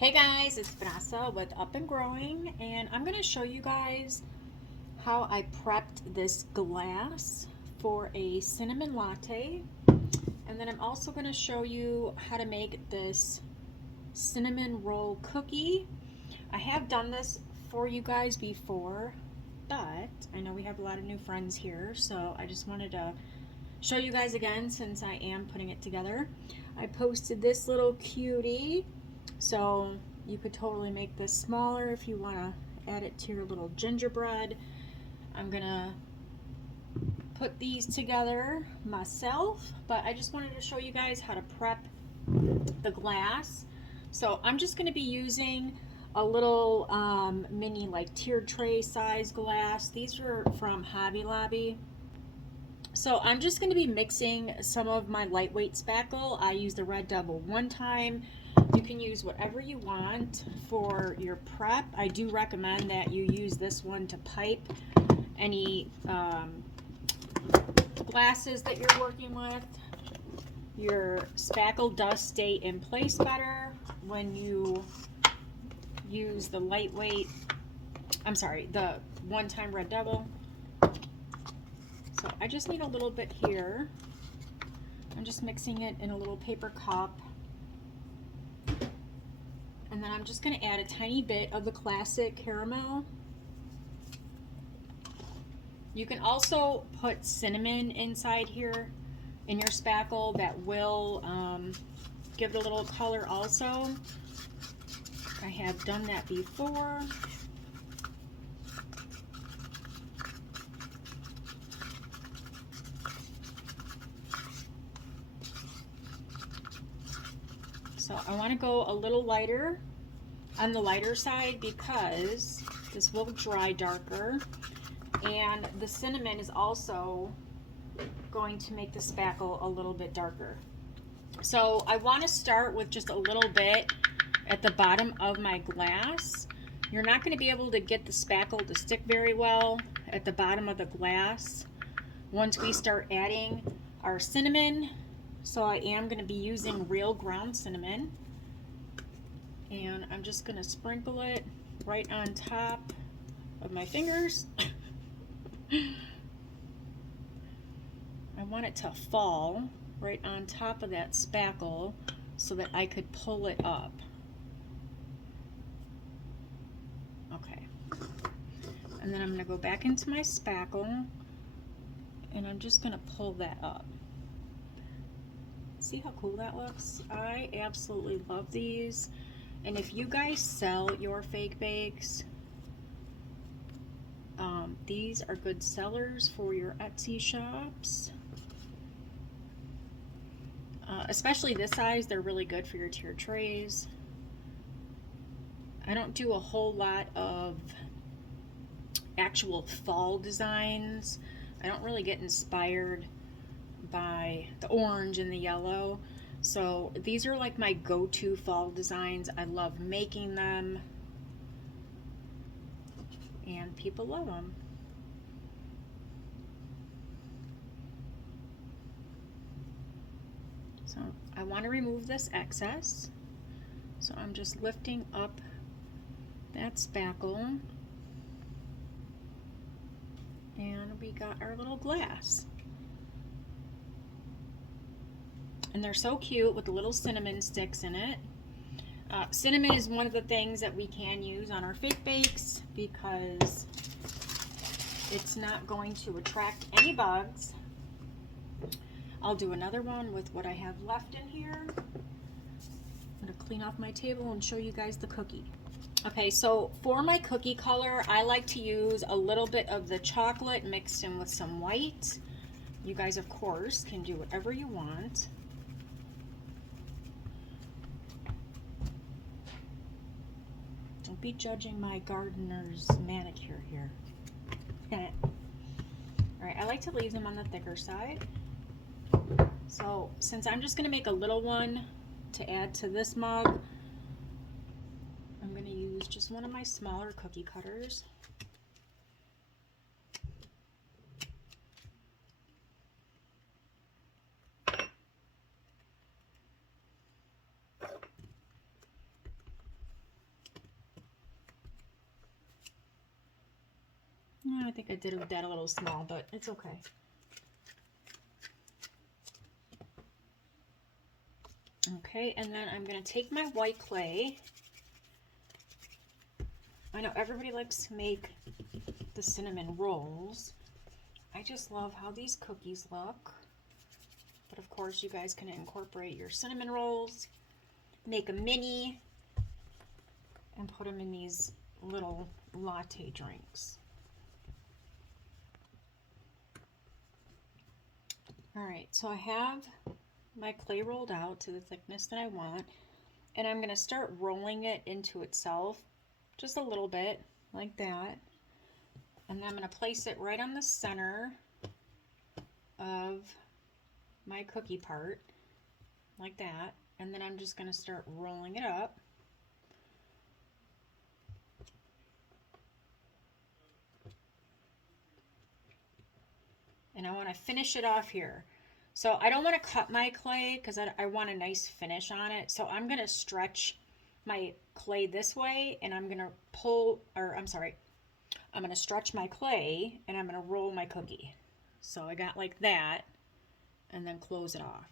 Hey guys, it's Vanessa with Up and Growing, and I'm going to show you guys how I prepped this glass for a cinnamon latte. And then I'm also going to show you how to make this cinnamon roll cookie. I have done this for you guys before, but I know we have a lot of new friends here, so I just wanted to show you guys again since I am putting it together. I posted this little cutie, so you could totally make this smaller if you want to add it to your little gingerbread. I'm gonna put these together myself, but I just wanted to show you guys how to prep the glass. So I'm just going to be using a little mini like tiered tray size glass. These are from Hobby Lobby. So I'm just going to be mixing some of my lightweight spackle. I use the Red Devil one time. You can use whatever you want for your prep. I do recommend that you use this one to pipe any glasses that you're working with. Your spackle does stay in place better when you use the the one-time Red Devil. So I just need a little bit here. I'm just mixing it in a little paper cup. And then I'm just going to add a tiny bit of the classic caramel. You can also put cinnamon inside here in your spackle. That will give it a little color also. I have done that before. So I want to go a little lighter on the lighter side because this will dry darker, and the cinnamon is also going to make the spackle a little bit darker. So I want to start with just a little bit at the bottom of my glass. You're not going to be able to get the spackle to stick very well at the bottom of the glass once we start adding our cinnamon. So I am going to be using real ground cinnamon, and I'm just going to sprinkle it right on top of my fingers. I want it to fall right on top of that spackle so that I could pull it up. Okay. And then I'm going to go back into my spackle, and I'm just going to pull that up. See how cool that looks? I absolutely love these. And if you guys sell your fake bakes, these are good sellers for your Etsy shops. Especially this size, they're really good for your tier trays. I don't do a whole lot of actual fall designs. I don't really get inspired by the orange and the yellow. So these are like my go-to fall designs. I love making them, and people love them. So I want to remove this excess. So I'm just lifting up that spackle, and we got our little glass. And they're so cute with the little cinnamon sticks in it. Cinnamon is one of the things that we can use on our fake bakes because it's not going to attract any bugs. I'll do another one with what I have left in here. I'm going to clean off my table and show you guys the cookie. Okay, so for my cookie color, I like to use a little bit of the chocolate mixed in with some white. You guys, of course, can do whatever you want. Don't be judging my gardener's manicure here. Alright, I like to leave them on the thicker side. So since I'm just going to make a little one to add to this mug, I'm going to use just one of my smaller cookie cutters. I think I did that a little small, but it's okay. Okay, and then I'm going to take my white clay. I know everybody likes to make the cinnamon rolls. I just love how these cookies look. But of course, you guys can incorporate your cinnamon rolls, make a mini, and put them in these little latte drinks. All right, so I have my clay rolled out to the thickness that I want, and I'm going to start rolling it into itself just a little bit like that. And then I'm going to place it right on the center of my cookie part like that. And then I'm just going to start rolling it up. And I want to finish it off here. So I don't want to cut my clay because I want a nice finish on it. So I'm going to stretch my clay this way, and I'm going to I'm going to stretch my clay and I'm going to roll my cookie. So I got like that, and then close it off.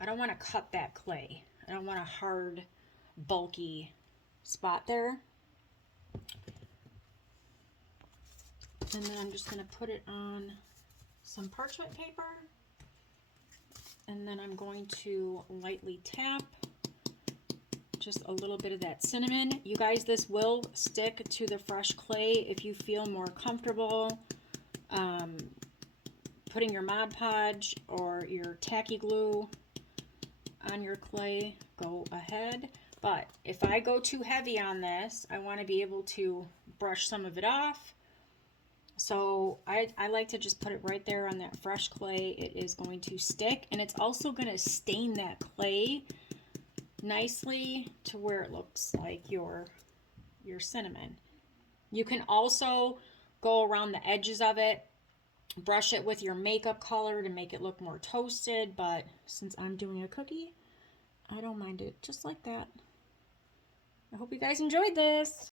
I don't want to cut that clay. I don't want a hard, bulky spot there. And then I'm just going to put it on some parchment paper, and then I'm going to lightly tap just a little bit of that cinnamon. You guys, this will stick to the fresh clay. If you feel more comfortable putting your Mod Podge or your tacky glue on your clay, go ahead. But if I go too heavy on this, I want to be able to brush some of it off. So I like to just put it right there on that fresh clay. It is going to stick, and it's also going to stain that clay nicely to where it looks like your cinnamon. You can also go around the edges of it, brush it with your makeup color to make it look more toasted, but since I'm doing a cookie, I don't mind it just like that. I hope you guys enjoyed this.